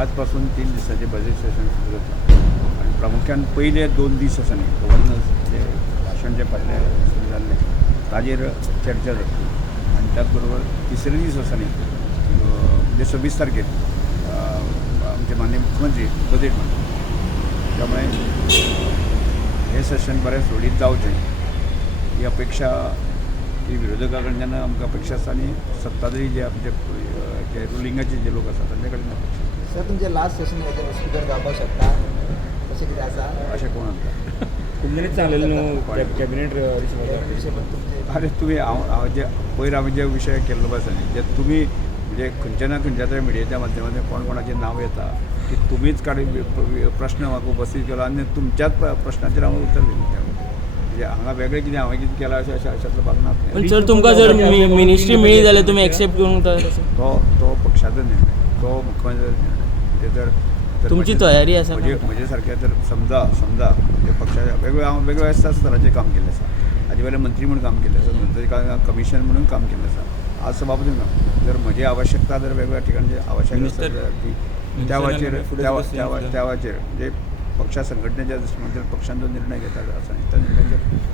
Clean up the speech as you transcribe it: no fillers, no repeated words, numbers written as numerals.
आजपासून 3 दिसांचे budget session सुरू जाता आणि प्रामुख्यान पयले 2 दीस आसा न्ही गव्हर्नन्स जे भाशण जे फाटले सुरू जाल्लें ताजेर चर्चा जातली आनी त्याच बरोबर तिसरे दीस आसा न्ही म्हणजे 26 तारखेर आमचे माननीय मुख्यमंत्री बजेट मांडटा त्यामुळे हे सेशन बरें सुरळीत जावचें ही अपेक्षा ही विरोधकां कडल्यान आमकां अपेक्षा आसा आनी सत्ताधारी जे आमचे जे रुलिंगाचे जे लोक आसा तांचे कडेन अपेक्षा सर तुमचे लास्ट सेशन स्पीकर जावपाक शकता तशें कितें आसा अशें कोण म्हणटा कुंदनीत सांगलेलें न्हू कॅबिनेट अरे तुम्ही हांव जे पयर हांवें जे विशय केल्लो पळय आसा न्ही जे तुमी म्हणजे खंयच्या ना खंयच्या तरी मिडियाच्या माध्यमांतल्यान कोण कोणाचें नांव येता की तुमीच प्रश्न म्हाका उपस्थित केलो आनी तुमच्याच प्रश्नाचेर हांव उत्तर दिलें म्हणजे हांगा वेगळें कितें हांवें कितें केलां अशातलो भाग ना पण सर तुमकां जर मिनिस्ट्री मेळ्ळी जाल्यार तुमी एक्सेप्ट करूंक तो पक्षाचो निर्णय तो मुख्यमंत्र्याचो निर्णय म्हणजे जर तुमची तयारी आसा म्हजे सारकें तर समजा म्हणजे पक्षाच्या हांव वेगळ्या स्तराचेर काम केल्लें आसा हाजे वेळेर मंत्री म्हणून काम केल्लें आसा नंतर कमिशन म्हणून काम केल्लें आसा आज सभापती म्हणून जर म्हजी आवश्यकता जर वेगळ्या ठिकाणी आवश्यक आसा जाल्यार ती त्या वेळाचेर म्हणजे पक्षा संघटनेच्या दृश्टीन पक्षान जो निर्णय घेता आसा त्या निर्णयाचेर